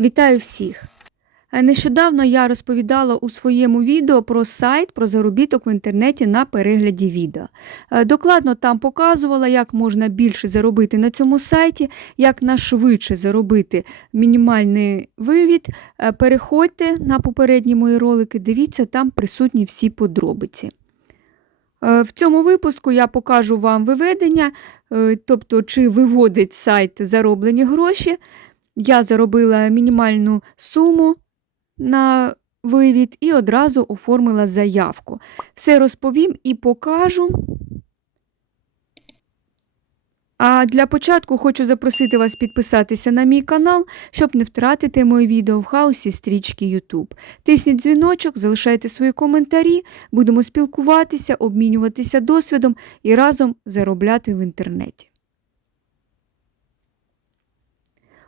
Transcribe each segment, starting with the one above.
Вітаю всіх! Нещодавно я розповідала у своєму відео про сайт про заробіток в інтернеті на перегляді відео. Е, Докладно там показувала, як можна більше заробити на цьому сайті, як нашвидше заробити мінімальний вивід. Е, Переходьте на попередні мої ролики, дивіться, там присутні всі подробиці. Е, В цьому випуску я покажу вам виведення, тобто чи виводить сайт зароблені гроші. Я заробила мінімальну суму на вивід і одразу оформила заявку. Все розповім і покажу. А для початку хочу запросити вас підписатися на мій канал, щоб не втратити мої відео в хаосі стрічки YouTube. Тисніть дзвіночок, залишайте свої коментарі, будемо спілкуватися, обмінюватися досвідом і разом заробляти в інтернеті.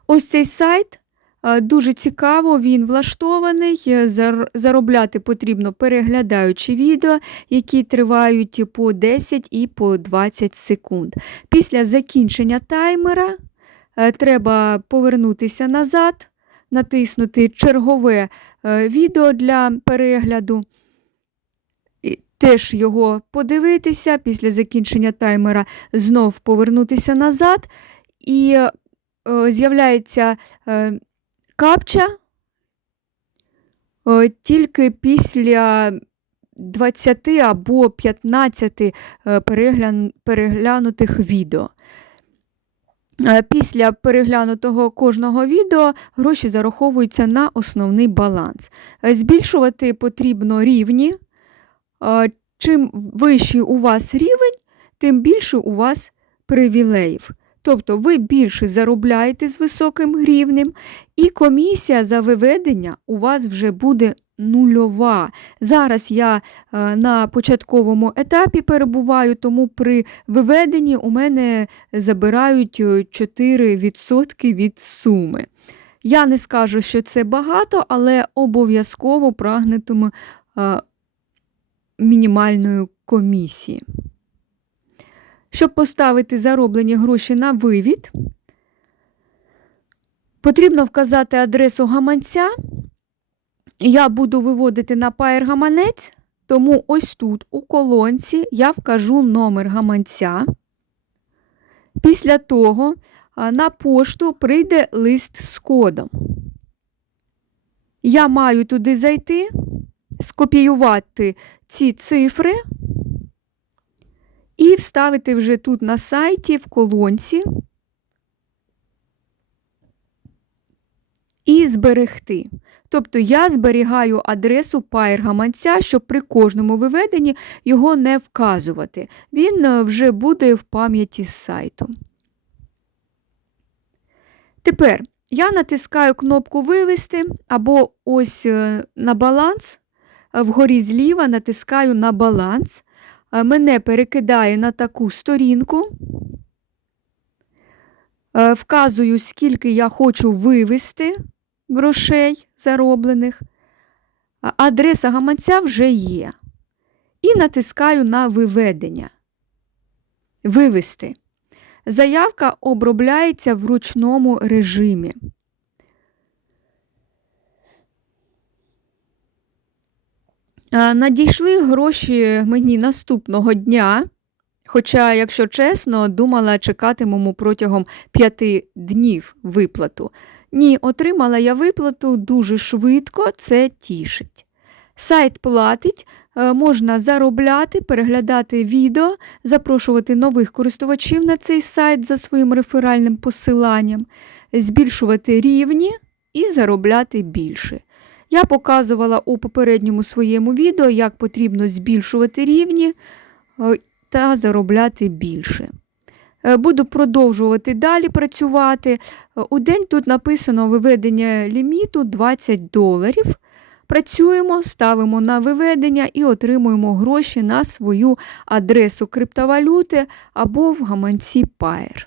Ось цей сайт е, дуже цікаво, він влаштований. е, Заробляти потрібно переглядаючи відео, які тривають по 10 і по 20 секунд. Після закінчення таймера е, треба повернутися назад, натиснути чергове відео для перегляду. Теж його подивитися, після закінчення таймера знов повернутися назад. І з'являється е, капча е, тільки після 20 або 15 е, переглянутих відео. Е, Після переглянутого кожного відео гроші зараховуються на основний баланс. Е, Збільшувати потрібно рівні. Е, Чим вищий у вас рівень, тим більше у вас привілеїв. Тобто ви більше заробляєте з високим рівнем, і комісія за виведення у вас вже буде нульова. Зараз я е, на початковому етапі перебуваю, тому при виведенні у мене забирають е, 4% від суми. Я не скажу, що це багато, але обов'язково прагнутиму е, мінімальної комісії. Щоб поставити зароблені гроші на вивід, потрібно вказати адресу гаманця. Я буду виводити на Payer гаманець, тому ось тут, у колонці, я вкажу номер гаманця. Після того на пошту прийде лист з кодом. Я маю туди зайти, скопіювати ці цифри і вставити вже тут на сайті в колонці і зберегти. Тобто я зберігаю адресу Payer гаманця, щоб при кожному виведенні його не вказувати. Він е, вже буде в пам'яті з сайту. Тепер я натискаю кнопку Вивести або ось е, на баланс. е, Вгорі зліва натискаю на баланс. Мене перекидає на таку сторінку. Е, Вказую, скільки я хочу вивести грошей зароблених. Адреса гаманця вже є. І натискаю на виведення. Вивести. Заявка обробляється в ручному режимі. Надійшли гроші мені наступного дня. Хоча, якщо чесно, думала, чекатимемо протягом п'яти днів виплату. Ні, отримала я виплату дуже швидко, це тішить. Сайт платить, е, можна заробляти, переглядати відео, запрошувати нових користувачів на цей сайт за своїм реферальним посиланням, збільшувати рівні і заробляти більше. Я показувала у попередньому своєму відео, як потрібно збільшувати рівні е, та заробляти більше. Е, Буду продовжувати далі працювати. Е, У день тут написано виведення ліміту 20 доларів. Працюємо, ставимо на виведення і отримуємо гроші на свою адресу криптовалюти або в гаманці Payer.